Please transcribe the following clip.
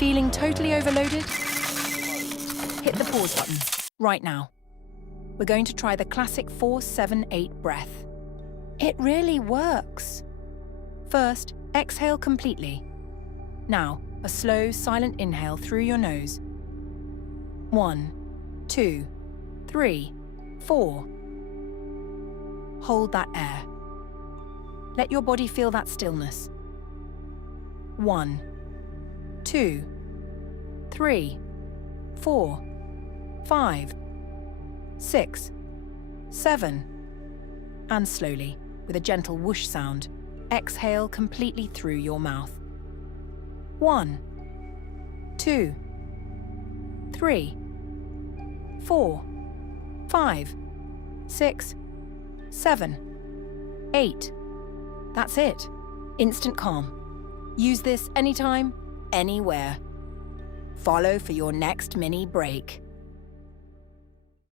Feeling totally overloaded? Hit the pause button right now. We're going to try the classic 4-7-8 breath. It really works. First, exhale completely. Now, a slow, silent inhale through your nose. 1, 2, 3, 4. Hold that air. Let your body feel that stillness. 1, 2, 3, 4, 5, 6, 7. And slowly, with a gentle whoosh sound, exhale completely through your mouth. 1, 2, 3, 4, 5, 6, 7, 8. That's it. Instant calm. Use this anytime, anywhere. Follow for your next mini break.